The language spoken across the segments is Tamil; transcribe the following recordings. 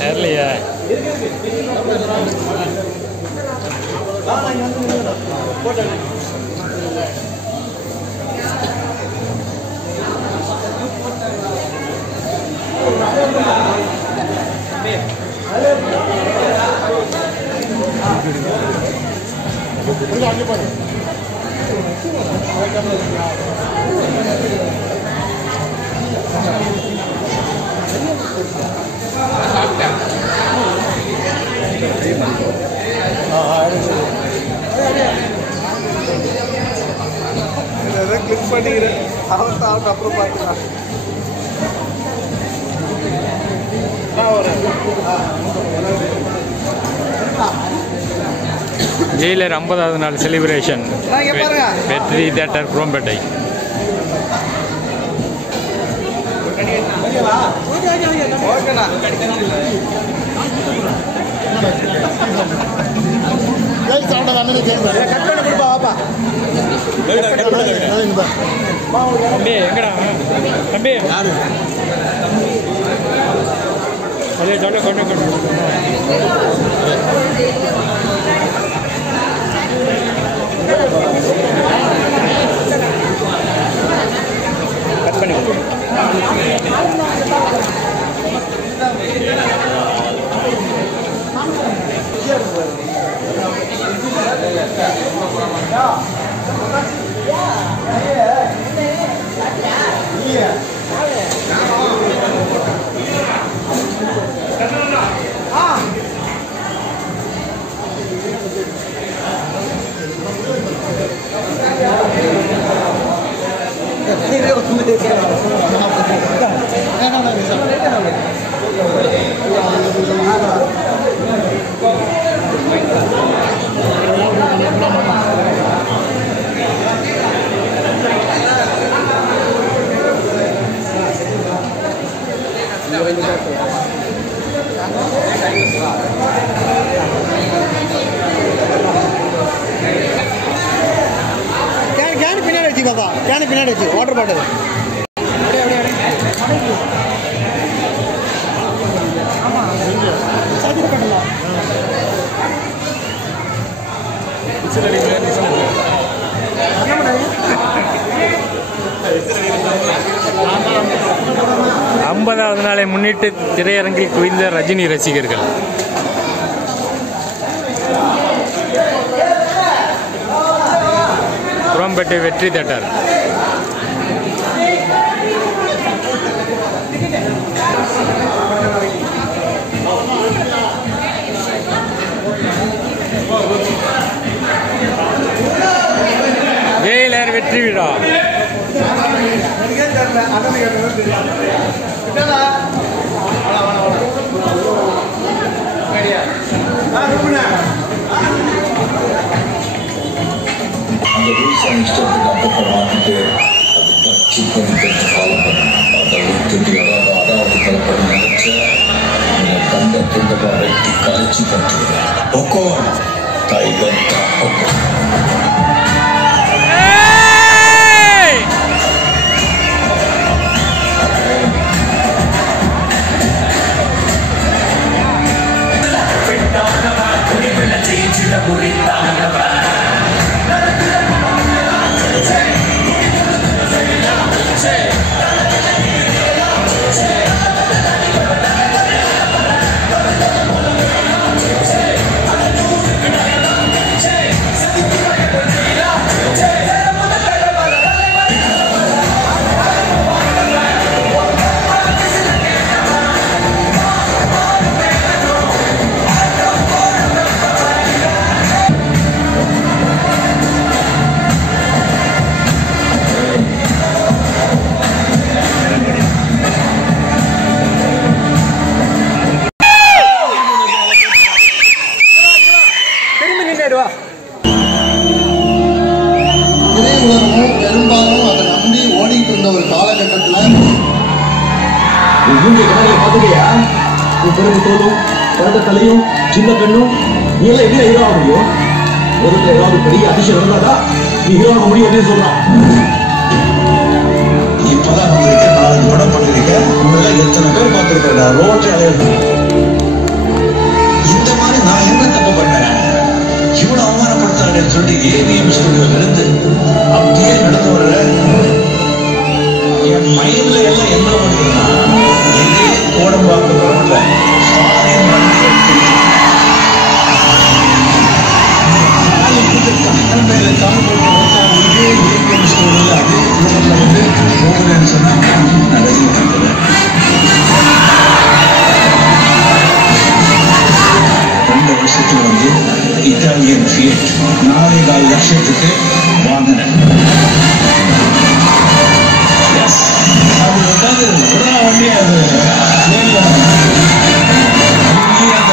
தெரியலையா? கிளிக் பண்ணிக்கிறேன். அவன் அப்புறம் பார்க்கலாம். ஜெயிலர் 50வது நாள் செலிப்ரேஷன் வெற்றி தியேட்டர் குரோம்பேட்டை. தம்பி எங்கடா தம்பி அதே சொல்ல கொண்டு கட் பண்ணி கேன் பின்னாடி வச்சு பாப்பா, கேன் பின்னாடி வச்சு வாட்டர் பாட்டில் ஐம்பதாவது நாளை முன்னிட்டு திரையரங்கில் குவிந்த ரஜினி ரசிகர்கள். குரோம்பேட்டை வெற்றி தியேட்டர். ஜெயிலர் வெற்றி விழா. அந்த ரூல்ஸ் அண்ட் இஷ்டத்துக்கு அப்பப்போ மாற்றிட்டு அது கட்சி பண்ணிட்டு ஃபாலோ பண்ணணும். அதை விட்டுட்டு அதாவது தலைப்படி நினைச்ச நீங்கள் கண்ட துண்டமாக வெட்டி கழிச்சு கட்டுவேன். ஒக்கோ டைகர் ஒக்கோ பெரும்பாலும் அதை நம்பி ஓடிட்டு இருந்த ஒரு காலகட்டத்தில் பார்த்துக்கியா பெருமை தோலும் பிறந்த தலையும் சின்ன கண்ணும் நீ எல்லாம் எப்படி ஹீரோ ஆக முடியும்? ஒருத்தர் ஏதாவது பெரிய அதிசயம் இருந்தாதான் நீ ஹீரோ ஆக முடியும் அப்படின்னு சொல்றான். இப்பதான் வந்திருக்க 4 படம் பண்ணிருக்கேன். உங்களை எத்தனை பேர் பார்த்துருக்கேன் ரோட்டே அலைய இவ்வளவு அவமானப்படுத்தாங்கன்னு சொல்லி ஏவிஎம் ஸ்டுடியோல இருந்து அப்படியே நடந்து வர்ற என் மைண்ட்ல எல்லாம் என்ன பண்ணுதுன்னா இதே கோடம்பாக்கம் ரோட்ல ஃபாரின் வண்டி எடுத்து கண்ணன் மேல கால் போட்டு வச்சா இதே ஏவிஎம் ஸ்டுடியோல அதே ரோட்ல வந்து போகிறேன்னு சொன்னா நடந்து வந்தது. வருஷத்துல வந்து இட்டாலியன் ஃபியட் 4.4 லட்சத்துக்கு வாங்கினேன். அது உட்காந்து புறா வண்டி அது அந்த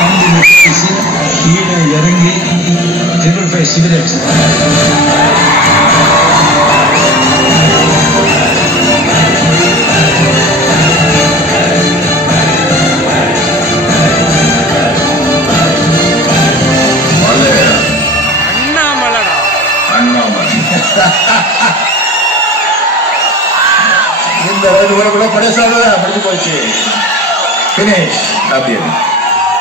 வண்டி நிறுத்தி கீழே இறங்கி 555 சிகரெட் இந்த 2 பேரும் கூட படைசாக படிச்சு போச்சு பினேஷ் அப்படின்னு.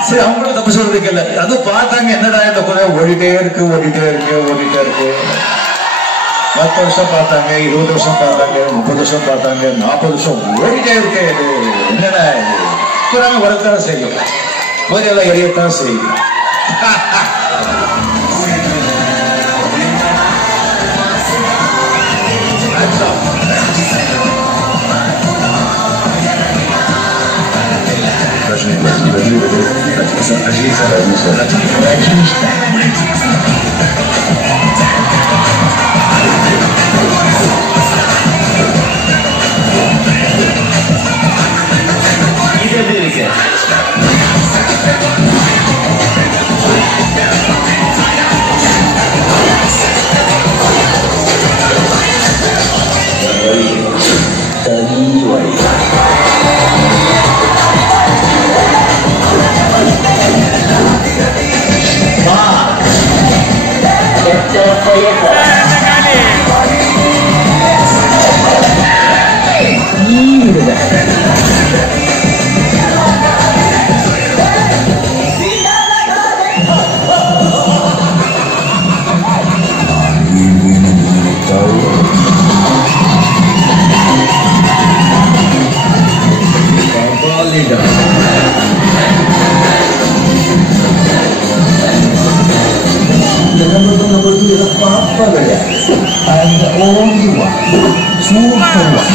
சரி, அவங்க கூட தப்பு சொல்றதுக்கு இல்லை. அதுவும் பார்த்தாங்க என்னடா இந்த குறை ஓடிட்டே இருக்கு 10 வருஷம் பார்த்தாங்க, 20 வருஷம் பார்த்தாங்க, 30 வருஷம் பார்த்தாங்க, 40 வருஷம் ஓடிட்டே இருக்கு. இது என்னடா இது குறாம வரத்தான் செய்யும், போதெல்லாம் எரியத்தான் செய்யும். இது எப்படி இருக்கு? தனி வழி Number 2 is apa gaya? I'm the only one, super one.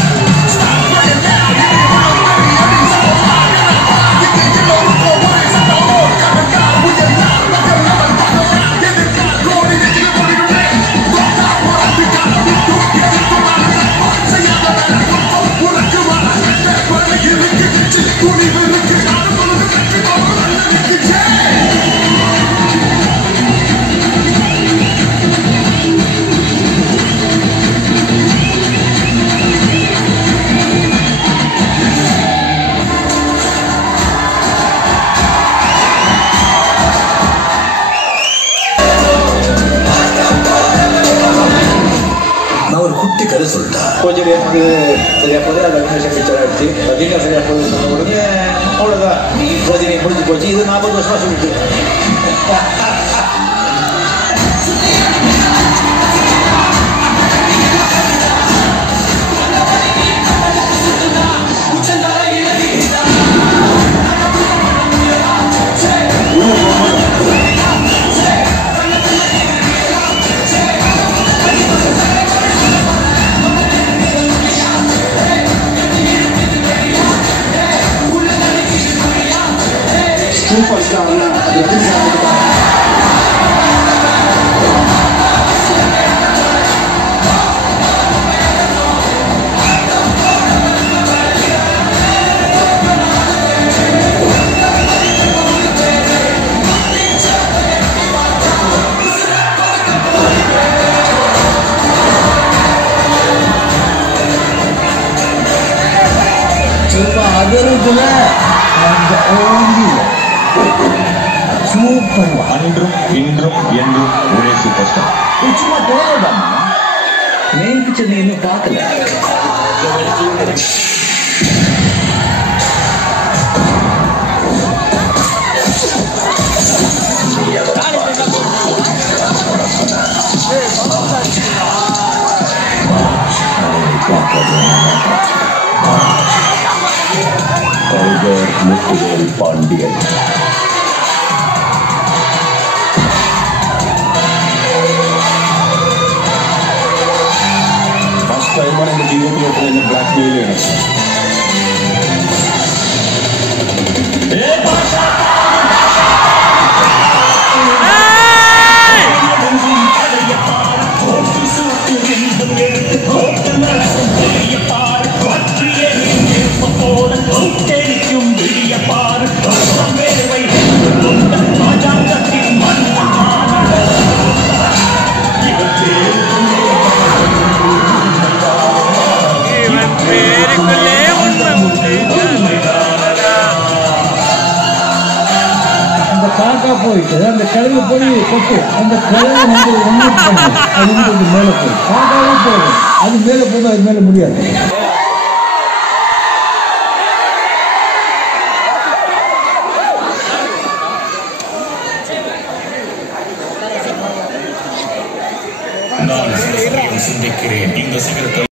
கொஞ்சம் நேரத்துக்கு சரியா போது அந்த கணேசன் பிக்சர் ஆயிடுச்சு. ரஜினிகா சரியா போது சொன்ன உடனே அவ்வளோதான், ரஜினி முடிஞ்சு போச்சு. இது 40 வருஷமா சொல்லிட்டு சூப்பர் ஸ்டார்னா அது எப்படி சாப்பிட்டு சும்மா அதிருக்குல அந்த ஓங்கி சூப்பர் அன்றும் இன்றும் என்றும் ஒரே சூப்பர் ஸ்டார். சும்மா தேவைதான். மெயின் பிக்சர் நீ இன்னும் பார்க்கல. நீ அதை நடிகர் முத்துவேல் பாண்டியன். ഫസ്റ്റ് ടൈമാണ് എൻ്റെ ജീവിതത്തിൽ എന്നെ ബ്ലാക്ക് മെയിൽ ചെയ്യണം. காக்கா போயிட்டு அந்த கிழங்கு போய் கொட்டு அந்த கிழங்கு வந்து ஒன்று பண்ணு அது வந்து மேலே போய் காக்காவும் போகும் அது மேலே போதும் அது மேலே முடியாது. நான் சிந்திக்கிறேன் இந்த சிகரத்தில்